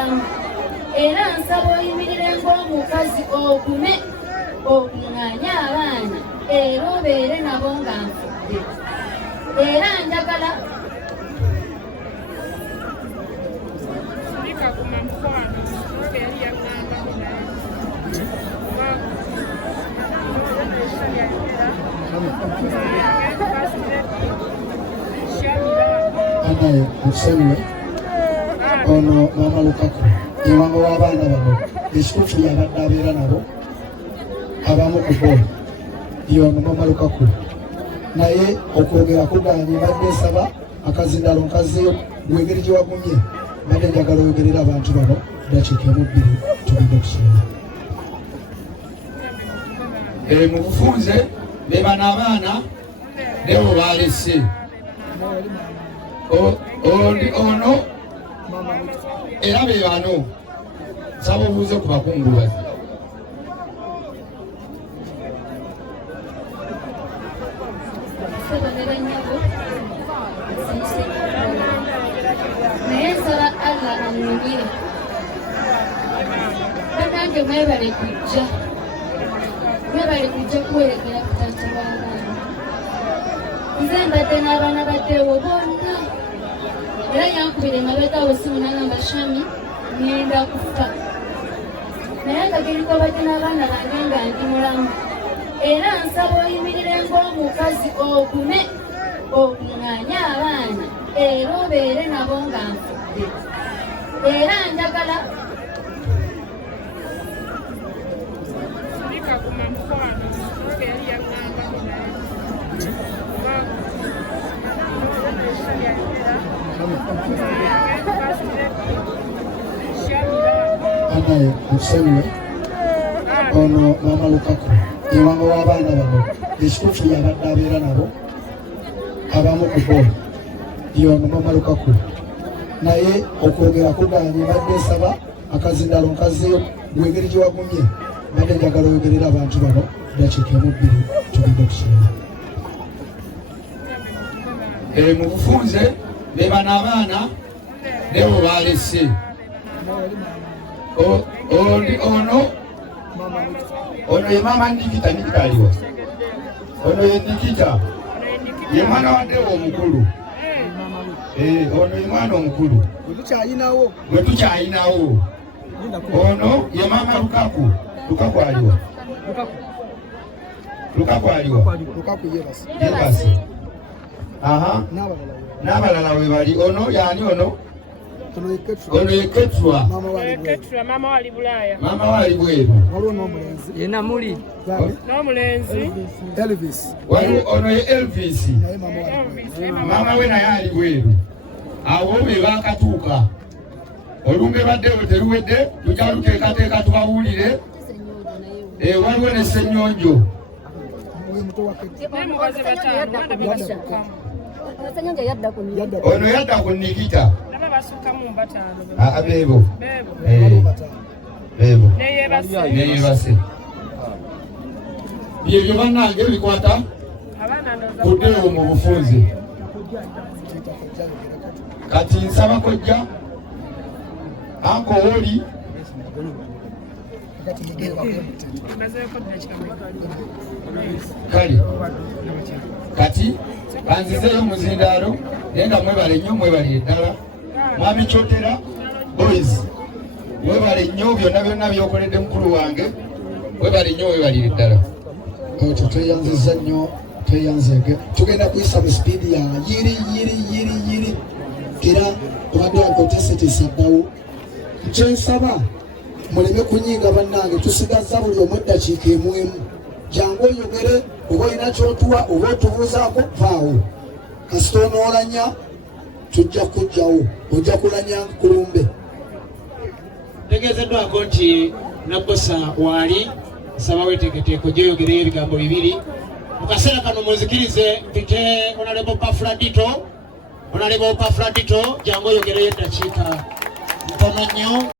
mulamu era nsaba oyimirire ng'omukazi okume okuŋŋaanya abaana era obeere nabo nga nfudde era njagala anaye mukusonyiwe ono Maama Lukaku yewango w'abaana bano ekituufu yabadde abeera nabo abamu ku bo yono Maama Lukaku naye okwogera kuganye badde nsaba akazindalo nkazeyo gwengeri gye wagumye badde njagala oyogerera abantu bano dakiika emu bbiri tugenda okusobola mu bufunze be bano abaana newo balese ono era be bano nsaba obuuze ku bakungubazi naye nsaba Allah amunyire banange mwebale kujja kuwerekera ku taata w'abaana nze mbadde n'abaana baddeewo bonna era yankubira emabegaawo simu nagamba Shami ngenda kufa naye akageri kwabadde n'abaana bange nga ndi mulamu era nsaba oyimirire ng'omukazi okume okuŋŋaanya abaana era obeere nabo nga nfudde era njagala anaye mukusonyiwe ono Maama Lukaku yewango w'abaana bano ekituufu yabadde abeera nabo abamu ku bo yono Maama Lukaku naye okwogera kuganye badde nsaba akazindalo nkazeyo gwengeri gye wagumye badde njagala oyogerera abantu bano dakiika emu bbiri tugenda okusobola mu bufunze be bano abaana newo balese ono ye Maama Nikita aliwa ono ye Nikita ye mwana wa Dewo omukulu ono ye mwana omukulu gwe tukyayinawo ono ye Maama Lukaku aliwa yebase n'abalala we bali ono yani ono ye Ketua maama wali Bulaya maama wali bweru yena muli n'omulenzi Elvis ono ye Elvis maama we naye ali bweru awo be bakatuuka olumbe baddewo teruwedde tukyaluteekateeka tubabuulire waliwo ne Ssenyonjo ono yadda ku Nikita beebo neyebase byebyo bannange bikwata kuddeewo mu bufunze kati nsaba kojja anko woli kale kati banzizeeyo muzindaalo naye nga mwebale nnyo mwebalire ddala mwami Kyotera boys mwebale nnyo byonna byokoledde mukulu wange mwebale nnyo webalire ddala ekyo tweyanziza nnyo tweyanzege tugenda kuyisa mu sipiidi ya yiri era obadde wakotesetesa ddawo kyensaba muleme kunyiga bannange tusigazza buli omu eddakiika emu jangu oyogere oba olina kyotuwa oba otubuuzaako vaawo kasita onoolanya tujja kujjawo ojja kulanya kulumbe tegeezeddwako nti Nabbosa waali nsaba weteeketeeko gyoyogereyo ebigambo bibiri mu kaseera kano munzikirize mpite Honorable Pafradito jangu oyogereyo eddakiika ntono nnyo